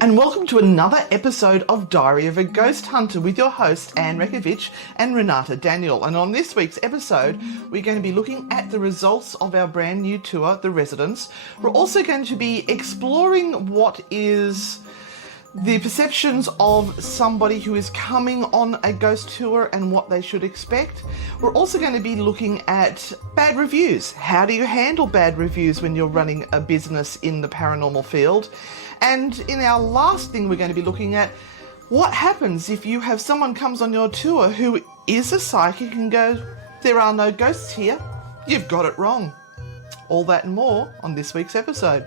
And welcome to another episode of Diary of a Ghost Hunter with your hosts Anne Rekovich and Renata Daniel. And on this week's episode, we're going to be looking at the results of our brand new tour, The Residents. We're also going to be exploring what is the perceptions of somebody who is coming on a ghost tour and what they should expect. We're also going to be looking at bad reviews. How do you handle bad reviews when you're running a business in the paranormal field? And in our last thing, we're going to be looking at what happens if you have someone comes on your tour who is a psychic and goes, "There are no ghosts here. You've got it wrong." All that and more on this week's episode.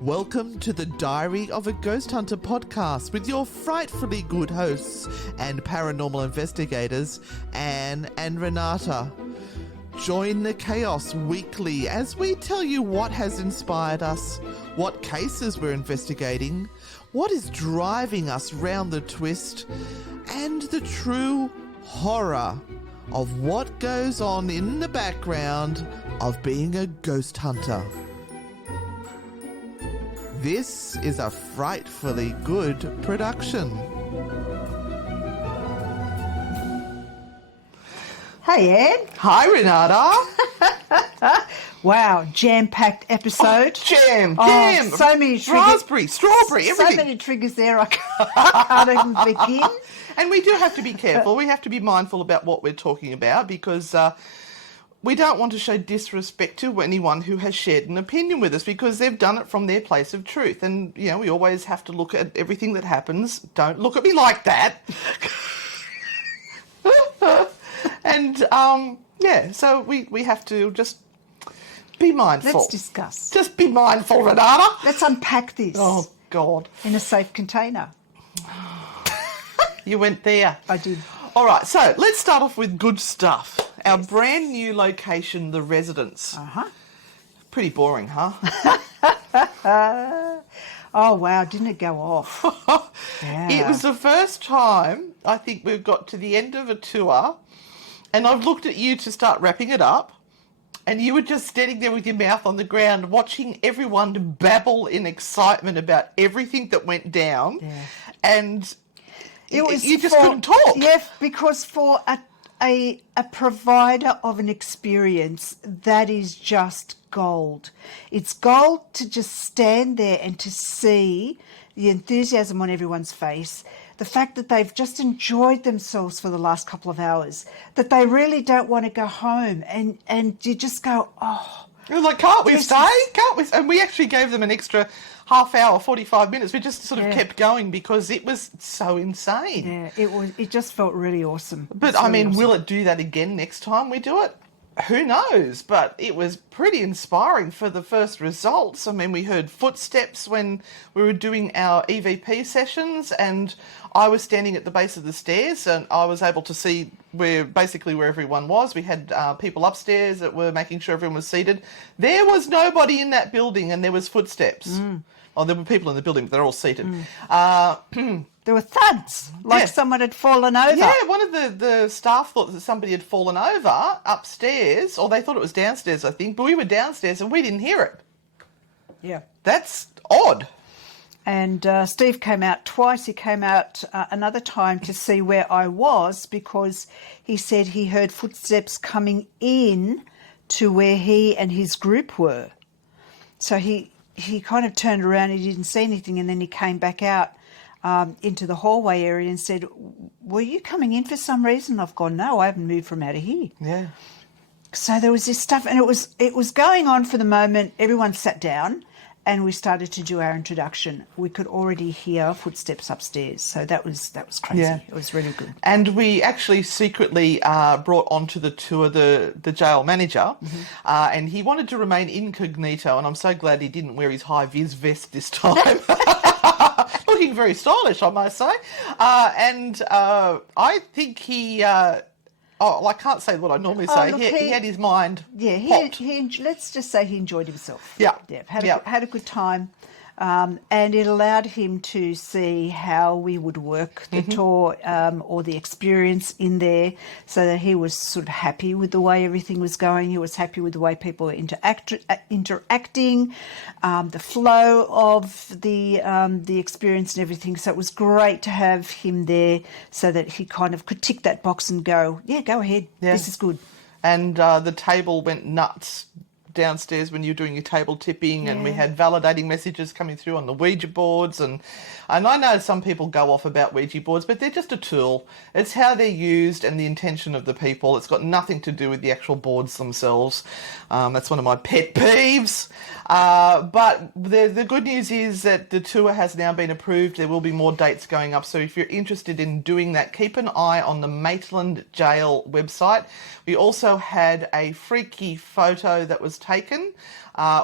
Welcome to the Diary of a Ghost Hunter podcast with your frightfully good hosts and paranormal investigators, Anne and Renata. Join the chaos weekly as we tell you what has inspired us, what cases we're investigating, what is driving us round the twist, and the true horror of what goes on in the background of being a ghost hunter. This is a frightfully good production. Hey, Anne. Hi, Renata. Wow, jam-packed episode. Jam. So many triggers. Raspberry, strawberry, everything. So many triggers there, I can't even begin. And we do have to be careful. We have to be mindful about what we're talking about because we don't want to show disrespect to anyone who has shared an opinion with us because they've done it from their place of truth. And, you know, we always have to look at everything that happens. Don't look at me like that. And, so we have to just be mindful. Let's discuss. Just be mindful, Renata. Let's unpack this. Oh, God. In a safe container. You went there. I did. All right, so let's start off with good stuff. Our brand new location, The Residents. Uh-huh. Pretty boring, huh? Oh, wow, didn't it go off? Yeah. It was the first time I think we've got to the end of a tour and I've looked at you to start wrapping it up and you were just standing there with your mouth on the ground watching everyone babble in excitement about everything that went down. Yeah. And you just couldn't talk. Yeah, because for a provider of an experience, that is just gold. It's gold to just stand there and to see the enthusiasm on everyone's face, the fact that they've just enjoyed themselves for the last couple of hours, that they really don't want to go home, and you just go, oh. It was like, can't we stay? Can't we? And we actually gave them an extra half hour, 45 minutes. We just sort of kept going because it was so insane. Yeah, it just felt really awesome. But I mean, will it do that again next time we do it? Who knows? But it was pretty inspiring for the first results. I mean, we heard footsteps when we were doing our EVP sessions and I was standing at the base of the stairs and I was able to see where everyone was. We had people upstairs that were making sure everyone was seated. There was nobody in that building and there was footsteps. Mm. Oh, there were people in the building, but they're all seated. There were thuds, like someone had fallen over. Yeah, one of the staff thought that somebody had fallen over upstairs, or they thought it was downstairs, I think, but we were downstairs and we didn't hear it. Yeah. That's odd. And Steve came out twice. He came out another time to see where I was because he said he heard footsteps coming in to where he and his group were. So he kind of turned around, he didn't see anything, and then he came back out into the hallway area and said, "Were you coming in for some reason?" I've gone, "No, I haven't moved from out of here." Yeah. So there was this stuff, and it was going on for the moment. Everyone sat down, and we started to do our introduction. We could already hear footsteps upstairs, so that was crazy. Yeah. It was really good. And we actually secretly brought onto the tour the jail manager, and he wanted to remain incognito, and I'm so glad he didn't wear his high-vis vest this time. Looking very stylish, I must say. And I think he... I can't say what I normally say. Look, he had his mind popped. Let's just say he enjoyed himself. Yeah. Had a good time. And it allowed him to see how we would work the tour or the experience in there, so that he was sort of happy with the way everything was going. He was happy with the way people were interacting, the flow of the experience and everything. So it was great to have him there so that he kind of could tick that box and go, yeah, go ahead, this is good. And the table went nuts downstairs when you were doing your table tipping, and we had validating messages coming through on the Ouija boards, and I know some people go off about Ouija boards, but they're just a tool. It's how they're used and the intention of the people. It's got nothing to do with the actual boards themselves. That's one of my pet peeves. But the good news is that the tour has now been approved. There will be more dates going up, so if you're interested in doing that, keep an eye on the Maitland jail website. We also had a freaky photo that was taken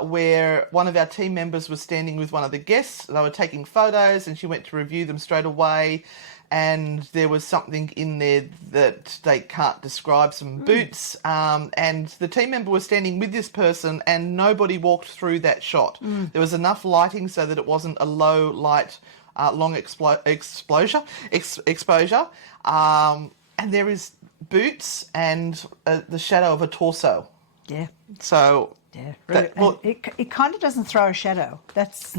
where one of our team members was standing with one of the guests. They were taking photos and she went to review them straight away, and there was something in there that they can't describe, some boots, and the team member was standing with this person and nobody walked through that shot. There was enough lighting so that it wasn't a low light, long exposure, and there is boots and the shadow of a torso. Yeah. So yeah, really, it kind of doesn't throw a shadow. That's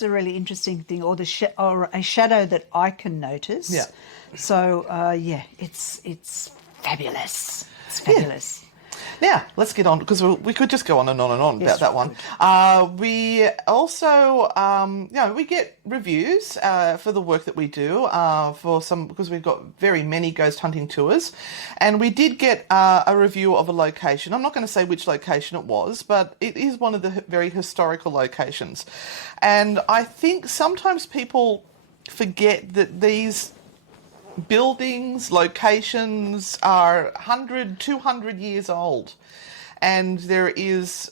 a really interesting thing, or or a shadow that I can notice. Yeah. So it's fabulous. It's fabulous. Now, let's get on, because we could just go on and on and on about that one. We also, we get reviews for the work that we do because we've got very many ghost hunting tours. And we did get a review of a location. I'm not going to say which location it was, but it is one of the very historical locations. And I think sometimes people forget that these buildings, locations are 100, 200 years old, and there is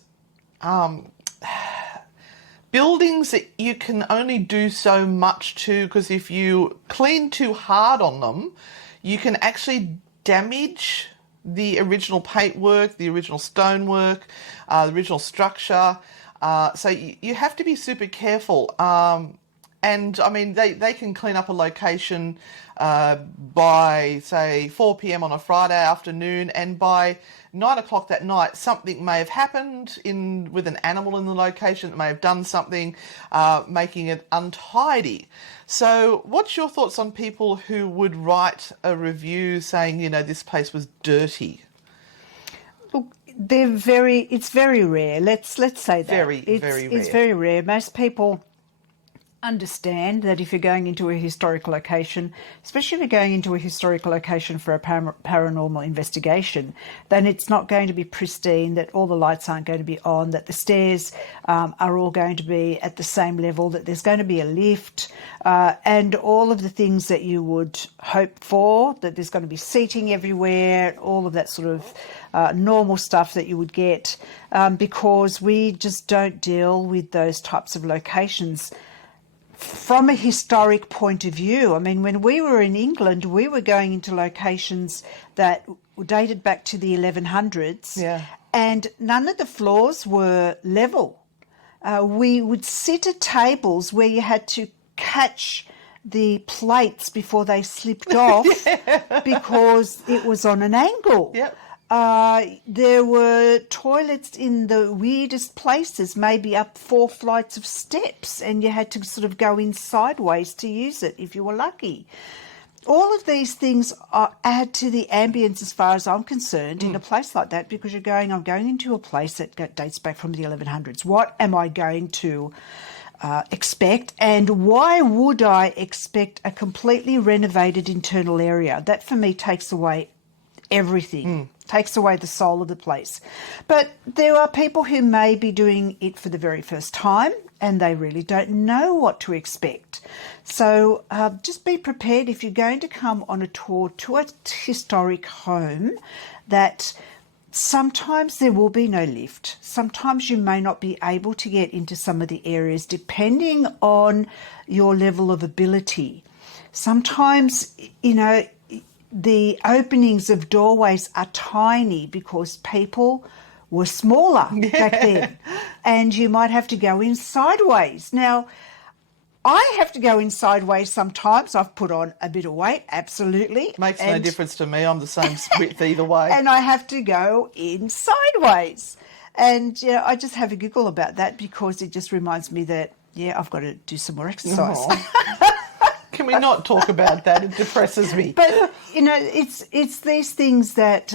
buildings that you can only do so much to, because if you clean too hard on them, you can actually damage the original paintwork, the original stonework, the original structure. So you have to be super careful. And I mean, they can clean up a location by, say, 4 p.m. on a Friday afternoon, and by 9 o'clock that night, something may have happened with an animal in the location that may have done something, making it untidy. So what's your thoughts on people who would write a review saying, this place was dirty? Look, it's very rare. Let's say that. Very rare. It's very rare. Most people understand that if you're going into a historical location, especially if you're going into a historical location for a paranormal investigation, then it's not going to be pristine, that all the lights aren't going to be on, that the stairs are all going to be at the same level, that there's going to be a lift, and all of the things that you would hope for, that there's going to be seating everywhere, all of that sort of normal stuff that you would get, because we just don't deal with those types of locations from a historic point of view. I mean, when we were in England, we were going into locations that dated back to the 1100s, and none of the floors were level. We would sit at tables where you had to catch the plates before they slipped off because it was on an angle. Yep. There were toilets in the weirdest places, maybe up 4 flights of steps, and you had to sort of go in sideways to use it if you were lucky. All of these things add to the ambience, as far as I'm concerned, in a place like that, because I'm going into a place that dates back from the 1100s. What am I going to expect, and why would I expect a completely renovated internal area? That for me takes away everything, takes away the soul of the place. But there are people who may be doing it for the very first time and they really don't know what to expect. So just be prepared if you're going to come on a tour to a historic home, that sometimes there will be no lift. Sometimes you may not be able to get into some of the areas depending on your level of ability. Sometimes, the openings of doorways are tiny because people were smaller back then, and you might have to go in sideways. Now, I have to go in sideways sometimes. I've put on a bit of weight, absolutely. Makes no difference to me. I'm the same width either way. And I have to go in sideways. And I just have a giggle about that because it just reminds me that, I've got to do some more exercise. Can we not talk about that? It depresses me. But, it's these things that,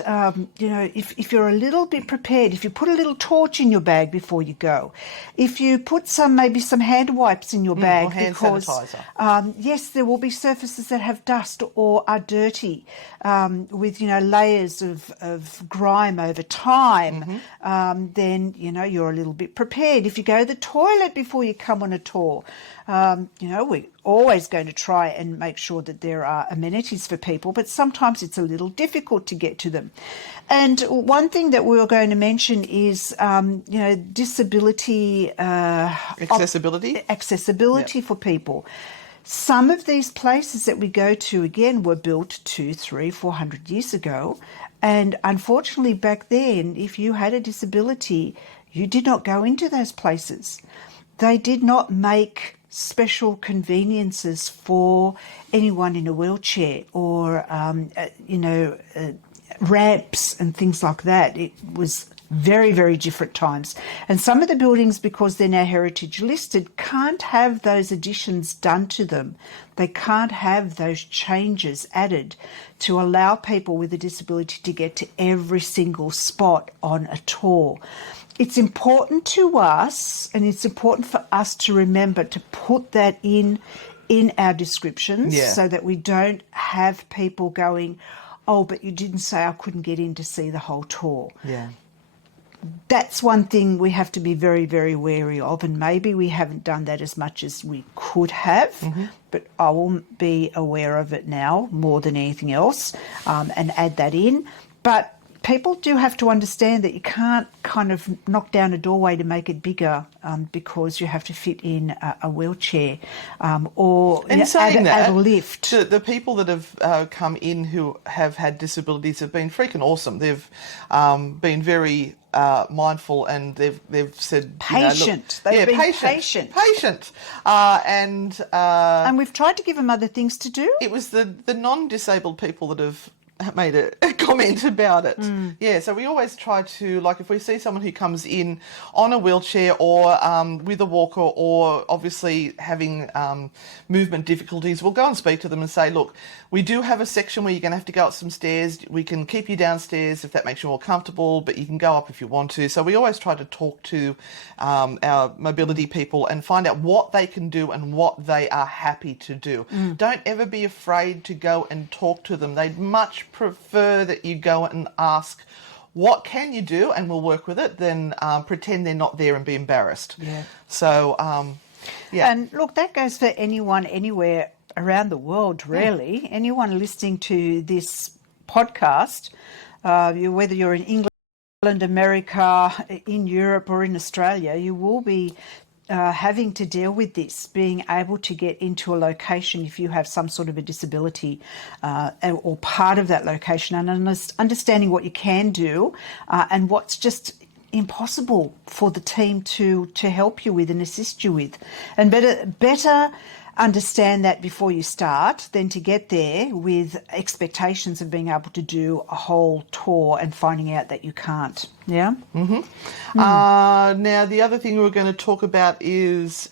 if you're a little bit prepared, if you put a little torch in your bag before you go, if you put maybe some hand wipes in your bag, or hand because, sanitizer. yes, there will be surfaces that have dust or are dirty with, layers of grime over time, then, you're a little bit prepared. If you go to the toilet before you come on a tour, we're always going to try and make sure that there are amenities for people, but sometimes it's a little difficult to get to them. And one thing that we were going to mention is, disability... accessibility for people. Some of these places that we go to, again, were built 200, 300, 400 years ago. And unfortunately, back then, if you had a disability, you did not go into those places. They did not make special conveniences for anyone in a wheelchair or, ramps and things like that. It was very, very different times. And some of the buildings, because they're now heritage listed, can't have those additions done to them. They can't have those changes added to allow people with a disability to get to every single spot on a tour. It's important to us, and it's important for us to remember to put that in our descriptions so that we don't have people going, oh, but you didn't say I couldn't get in to see the whole tour. Yeah. That's one thing we have to be very, very wary of, and maybe we haven't done that as much as we could have, but I will be aware of it now more than anything else and add that in. But people do have to understand that you can't kind of knock down a doorway to make it bigger because you have to fit in a wheelchair or add a lift. The people that have come in who have had disabilities have been freaking awesome. They've been very mindful, and they've said patient. They've been patient. And we've tried to give them other things to do. It was the non-disabled people that have made a comment about it. Yeah, so we always try to, like, if we see someone who comes in on a wheelchair or with a walker or obviously having movement difficulties, we'll go and speak to them and say, look, we do have a section where you're going to have to go up some stairs. We can keep you downstairs if that makes you more comfortable, but you can go up if you want to. So we always try to talk to our mobility people and find out what they can do and what they are happy to do. Don't ever be afraid to go and talk to them. They'd much prefer that you go and ask, what can you do, and we'll work with it, than pretend they're not there and be embarrassed. Yeah. So, And look, that goes for anyone, anywhere around the world, really. Anyone listening to this podcast, whether you're in England, America, in Europe or in Australia, you will be having to deal with this, being able to get into a location if you have some sort of a disability or part of that location, and understanding what you can do and what's just impossible for the team to help you with and assist you with. And better understand that before you start than to get there with expectations of being able to do a whole tour and finding out that you can't. Yeah? Now, the other thing we're going to talk about is...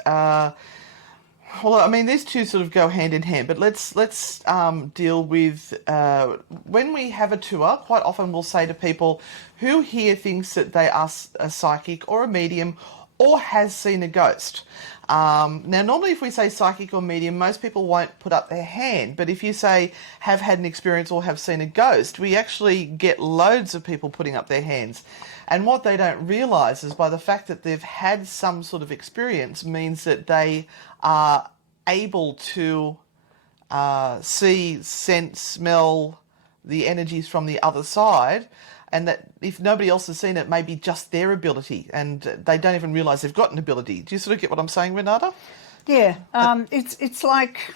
these two sort of go hand in hand, but let's deal with when we have a tour. Quite often we'll say to people, who here thinks that they are a psychic or a medium or has seen a ghost? Now, normally if we say psychic or medium, most people won't put up their hand, but if you say have had an experience or have seen a ghost, we actually get loads of people putting up their hands. And what they don't realise is by the fact that they've had some sort of experience means that they are able to see, sense, smell the energies from the other side, and that if nobody else has seen it, may be just their ability, and they don't even realise they've got an ability. Do you sort of get what I'm saying, Renata? Yeah, it's like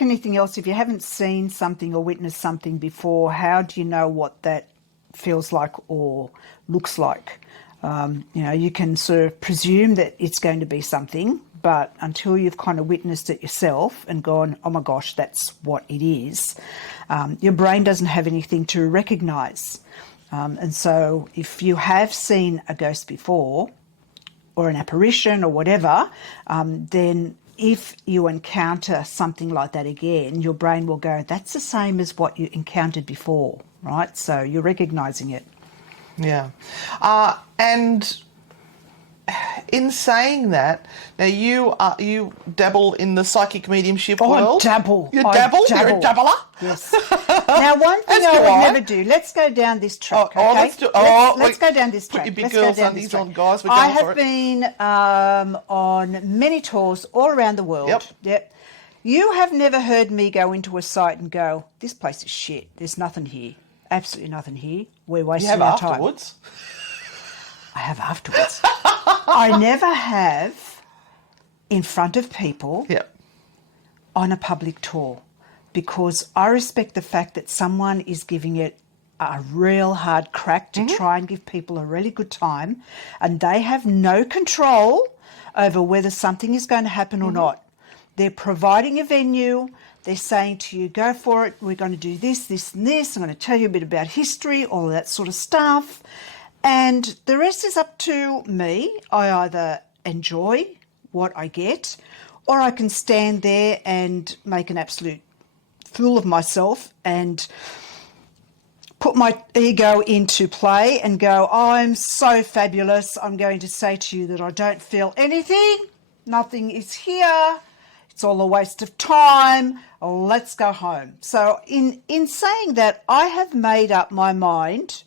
anything else. If you haven't seen something or witnessed something before, how do you know what that feels like or looks like. You can sort of presume that it's going to be something, but until you've kind of witnessed it yourself and gone, oh my gosh, that's what it is, your brain doesn't have anything to recognise. And so if you have seen a ghost before or an apparition or whatever, then if you encounter something like that again, your brain will go, that's the same as what you encountered before, right? So you're recognising it. Yeah. And in saying that, now you dabble in the psychic mediumship world. Dabble. You dabble? Dabble. You're a dabbler? Yes. Now, one thing I would never do. Let's go down this track. Okay? Let's go down this track. Put your big girls undies on, guys. We're I going for have it. been on many tours all around the world. Yep. You have never heard me go into a site and go, this place is shit. There's nothing here. Absolutely nothing here. We're wasting our time. Afterwards? I have afterwards. I never have in front of people on a public tour, because I respect the fact that someone is giving it a real hard crack to try and give people a really good time, and they have no control over whether something is going to happen or not. They're providing a venue. They're saying to you, go for it. We're going to do this, this and this. I'm going to tell you a bit about history, all of that sort of stuff. And the rest is up to me. I either enjoy what I get, or I can stand there and make an absolute fool of myself and put my ego into play and go, I'm so fabulous. I'm going to say to you that I don't feel anything. Nothing is here. It's all a waste of time. Let's go home. So in saying that, I have made up my mind,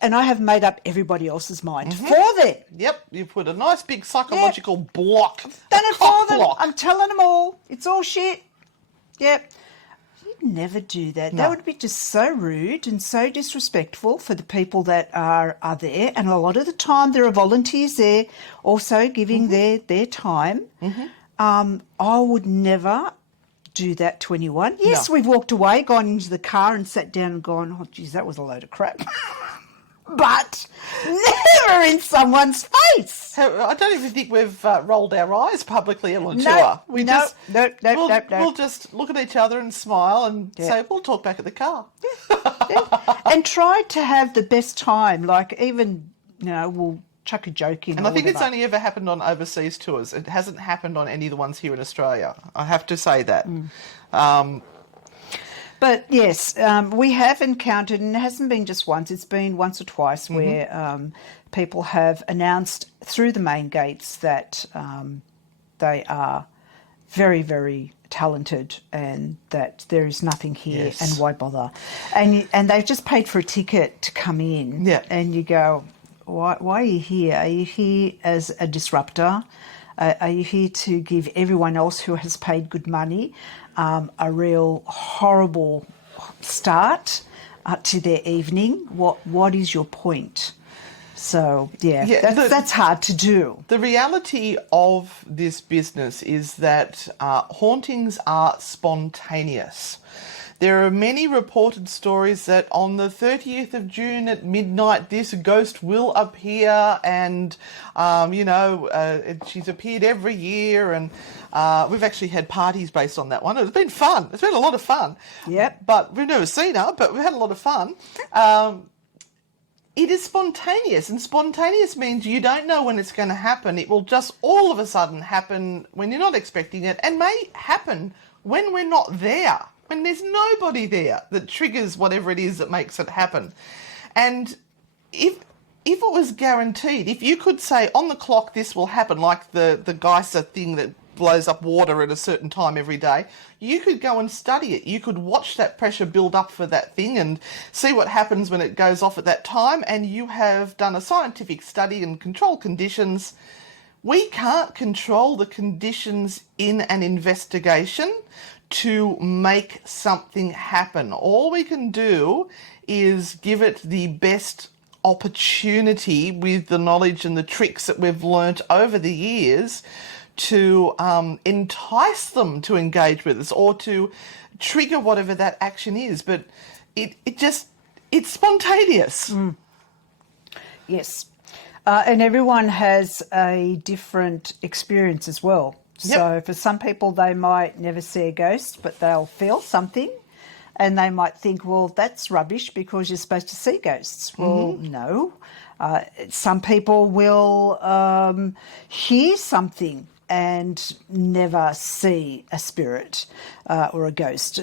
and I have made up everybody else's mind for them. Yep, you put a nice big psychological block. Done it for them. I'm telling them all. It's all shit. Yep. You'd never do that. No. That would be just so rude and so disrespectful for the people that are there. And a lot of the time there are volunteers there also giving their time. I would never do that to anyone. Yes, we've walked away, gone into the car and sat down and gone, oh, geez, that was a load of crap. But never in someone's face. I don't even think we've rolled our eyes publicly on a tour. No, We'll just look at each other and smile and say, we'll talk back at the car. And try to have the best time. Like even, we'll chuck a joke in. And I think it's only ever happened on overseas tours. It hasn't happened on any of the ones here in Australia. I have to say that. But yes, we have encountered, and it hasn't been just once, it's been once or twice where people have announced through the main gates that they are very, very talented and that there is nothing here and why bother. And they've just paid for a ticket to come in. Yeah. And you go, why are you here? Are you here as a disruptor? Are you here to give everyone else who has paid good money a real horrible start to their evening? What is your point? So, that's hard to do. The reality of this business is that hauntings are spontaneous. There are many reported stories that on the 30th of June at midnight, this ghost will appear and, she's appeared every year, and we've actually had parties based on that one. It's been fun. It's been a lot of fun. Yep. But we've never seen her, but we've had a lot of fun. It is spontaneous, and spontaneous means you don't know when it's going to happen. It will just all of a sudden happen when you're not expecting it, and may happen when we're not there. When there's nobody there that triggers whatever it is that makes it happen. And if it was guaranteed, if you could say on the clock this will happen, like the geyser thing that blows up water at a certain time every day, you could go and study it. You could watch that pressure build up for that thing and see what happens when it goes off at that time, and you have done a scientific study and control conditions. We can't control the conditions in an investigation to make something happen. All we can do is give it the best opportunity with the knowledge and the tricks that we've learnt over the years to entice them to engage with us or to trigger whatever that action is. But it just, it's spontaneous. Yes. And everyone has a different experience as well. Yep. So for some people, they might never see a ghost, but they'll feel something. And they might think, well, that's rubbish because you're supposed to see ghosts. Well, no. Some people will hear something and never see a spirit or a ghost.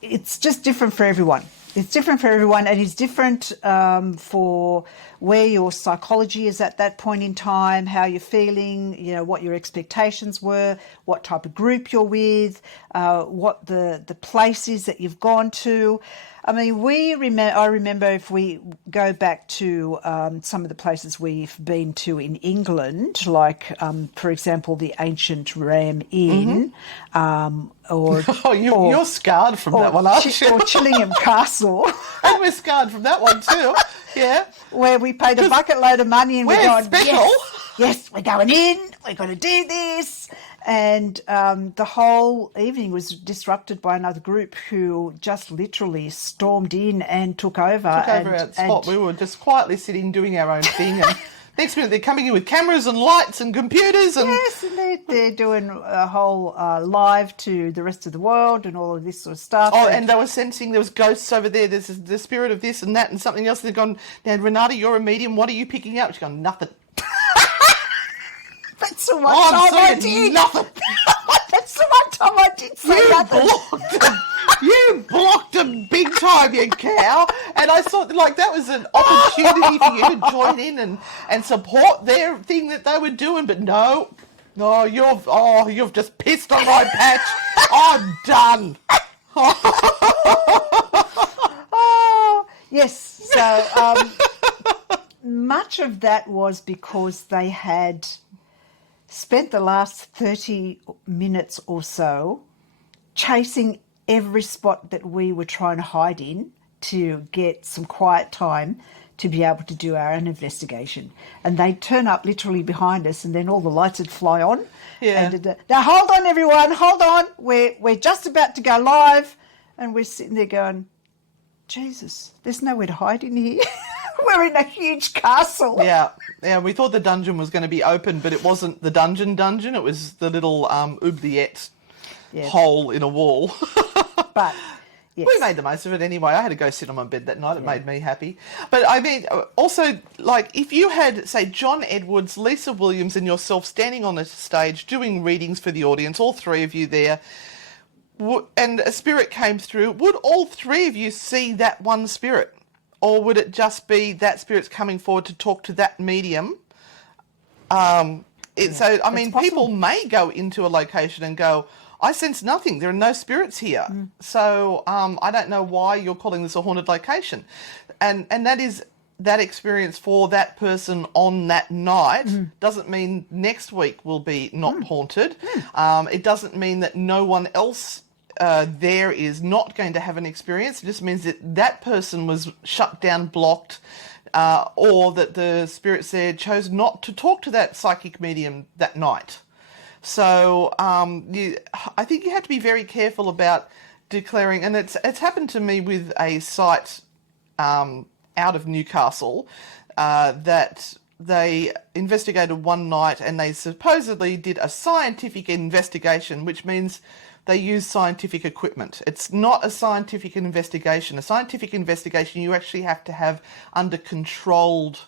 It's just different for everyone. It's different for everyone, and it's different for where your psychology is at that point in time, how you're feeling, what your expectations were, what type of group you're with, what the place is that you've gone to. I mean, I remember if we go back to some of the places we've been to in England, like, for example, the ancient Ram Inn, you're scarred from that one, aren't you? Or Chillingham Castle. And we're scarred from that one too. Yeah. Where we paid a bucket load of money and we're going, special. Yes, we're going in, we're going to do this. And the whole evening was disrupted by another group who just literally stormed in and took over. Our spot. We were just quietly sitting, doing our own thing. And next minute they're coming in with cameras and lights and computers. And yes, and they're doing a whole live to the rest of the world and all of this sort of stuff. Oh, and they were sensing there was ghosts over there. There's the spirit of this and that and something else. They've gone, now, Renata, you're a medium. What are you picking up? She's gone, nothing. That's the one time I did. Nothing. That's the one time I did say nothing. You blocked them big time, you cow. And I thought, that was an opportunity for you to join in and support their thing that they were doing. But no, you've just pissed on my patch. I'm done. Yes. So much of that was because they had spent the last 30 minutes or so chasing every spot that we were trying to hide in to get some quiet time to be able to do our own investigation. And they'd turn up literally behind us and then all the lights would fly on. Yeah. And now, hold on, everyone, hold on. We're just about to go live. And we're sitting there going, Jesus, there's nowhere to hide in here. We're in a huge castle. Yeah, we thought the dungeon was going to be open, but it wasn't the dungeon. It was the little oubliette hole in a wall. But yes. We made the most of it anyway. I had to go sit on my bed that night. It made me happy. But I mean, also, if you had, say, John Edwards, Lisa Williams and yourself standing on the stage doing readings for the audience, all three of you there, and a spirit came through, would all three of you see that one spirit? Or would it just be that spirit's coming forward to talk to that medium? People may go into a location and go, I sense nothing. There are no spirits here. So I don't know why you're calling this a haunted location. And that is that experience for that person on that night doesn't mean next week will be not haunted. It doesn't mean that no one else there is not going to have an experience. It just means that person was shut down, blocked, or that the spirits there chose not to talk to that psychic medium that night. So I think you have to be very careful about declaring, and it's happened to me with a site out of Newcastle that they investigated one night and they supposedly did a scientific investigation, which means they use scientific equipment. It's not a scientific investigation. A scientific investigation you actually have to have under controlled,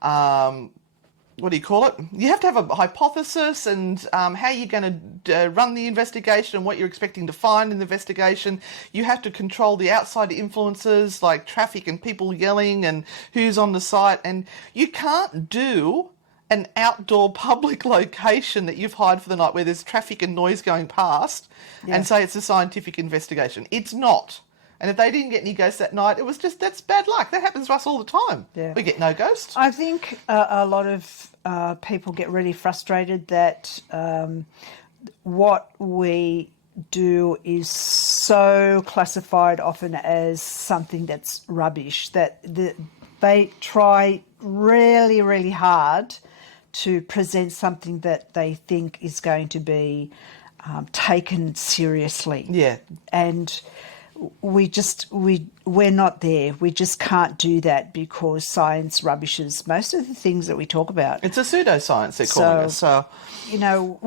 what do you call it? You have to have a hypothesis and how you're going to run the investigation and what you're expecting to find in the investigation. You have to control the outside influences like traffic and people yelling and who's on the site. And you can't do an outdoor public location that you've hired for the night where there's traffic and noise going past and say it's a scientific investigation. It's not. And if they didn't get any ghosts that night, it was just, that's bad luck. That happens to us all the time. Yeah. We get no ghosts. I think a lot of people get really frustrated that what we do is so classified often as something that's rubbish, that they try really, really hard to present something that they think is going to be taken seriously. Yeah. And we're not there. We just can't do that because science rubbishes most of the things that we talk about. It's a pseudoscience, they're calling it. So, you know,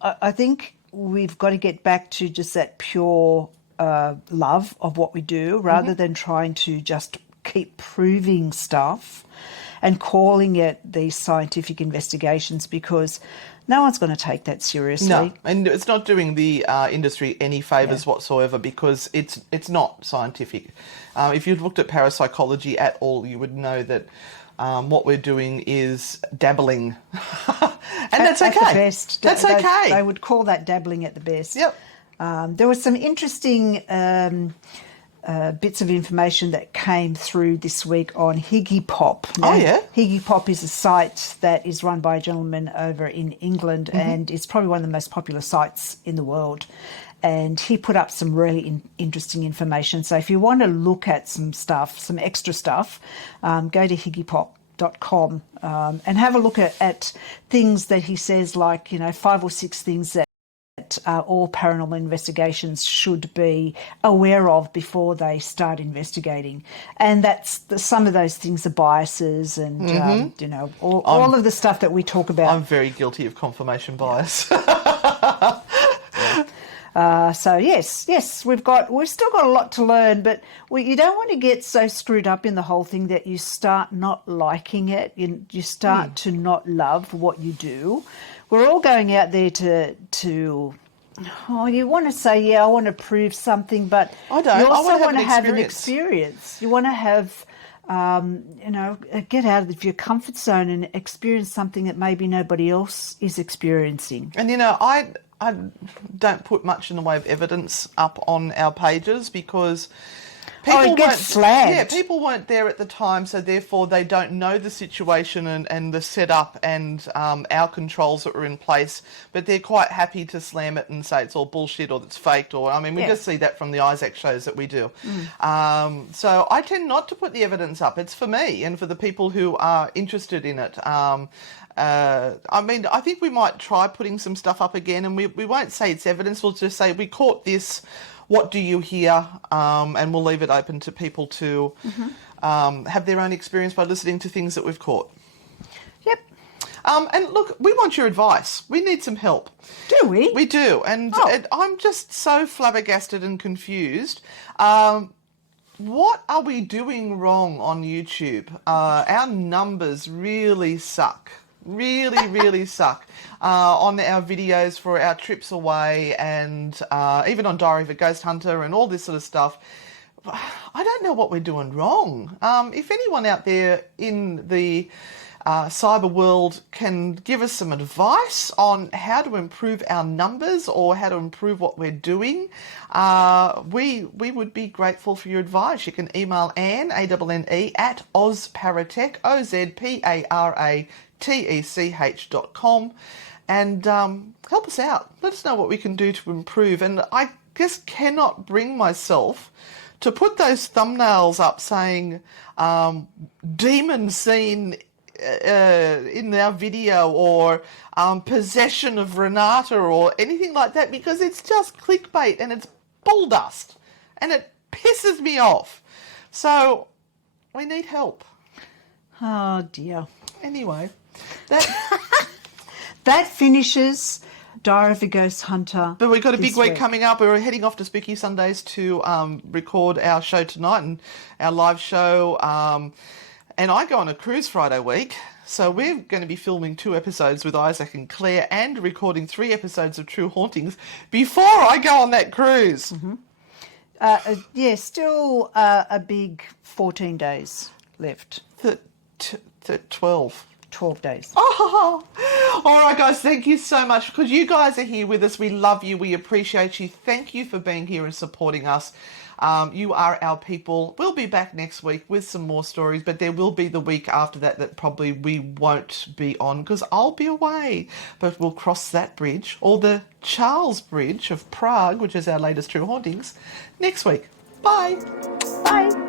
I think we've got to get back to just that pure love of what we do rather than trying to just keep proving stuff and calling it these scientific investigations, because no one's going to take that seriously. no, and it's not doing the industry any favours whatsoever, because it's not scientific. If you've looked at parapsychology at all, you would know that what we're doing is dabbling. And that's okay. At the best. That's okay. They would call that dabbling at the best. Yep. There was some interesting bits of information that came through this week on Higgy Pop. Now, Higgy Pop is a site that is run by a gentleman over in England, and it's probably one of the most popular sites in the world. And he put up some really interesting information. So if you want to look at some stuff, some extra stuff, go to higgypop.com and have a look at things that he says, like, 5 or 6 things that all paranormal investigations should be aware of before they start investigating. And some of those things are biases and, all of the stuff that we talk about. I'm very guilty of confirmation bias. So yes, we've still got a lot to learn, but you don't want to get so screwed up in the whole thing that you start not liking it. You start to not love what you do. We're all going out there to you want to say, I want to prove something, but I don't. You also want to have an experience. You want to have, get out of your comfort zone and experience something that maybe nobody else is experiencing. And I don't put much in the way of evidence up on our pages, because people gets flagged. Yeah, people weren't there at the time, so therefore they don't know the situation and the setup and our controls that were in place. But they're quite happy to slam it and say it's all bullshit or it's faked, or we just see that from the Isaac shows that we do. So I tend not to put the evidence up. It's for me and for the people who are interested in it. I think we might try putting some stuff up again, and we won't say it's evidence. We'll just say we caught this. What do you hear? And we'll leave it open to people to have their own experience by listening to things that we've caught. Yep. And look, we want your advice. We need some help. Do we? We do. And I'm just so flabbergasted and confused. What are we doing wrong on YouTube? Our numbers really suck. Really suck on our videos for our trips away, and even on Diary of a Ghost Hunter and all this sort of stuff. I don't know what we're doing wrong. If anyone out there in the cyber world can give us some advice on how to improve our numbers or how to improve what we're doing, we would be grateful for your advice. You can email Anne, ANNE, at ozparatech, OZPARATECH.com, and help us out. Let us know what we can do to improve. And I just cannot bring myself to put those thumbnails up saying demon scene in our video, or possession of Renata, or anything like that, because it's just clickbait and it's bull dust and it pisses me off. So we need help. Oh dear. Anyway, that finishes Diary of a Ghost Hunter. But we've got a big week coming up. We're heading off to Spooky Sundays to record our show tonight, and our live show. And I go on a cruise Friday week, so we're going to be filming 2 episodes with Isaac and Claire and recording 3 episodes of True Hauntings before I go on that cruise. Still a big 14 days left. 12 days. Oh, all right, guys, thank you so much, because you guys are here with us. We love you. We appreciate you. Thank you for being here and supporting us. You are our people. We'll be back next week with some more stories, but there will be the week after that probably we won't be on, because I'll be away. But we'll cross that bridge, or the Charles Bridge of Prague, which is our latest True Hauntings, next week. Bye. Bye.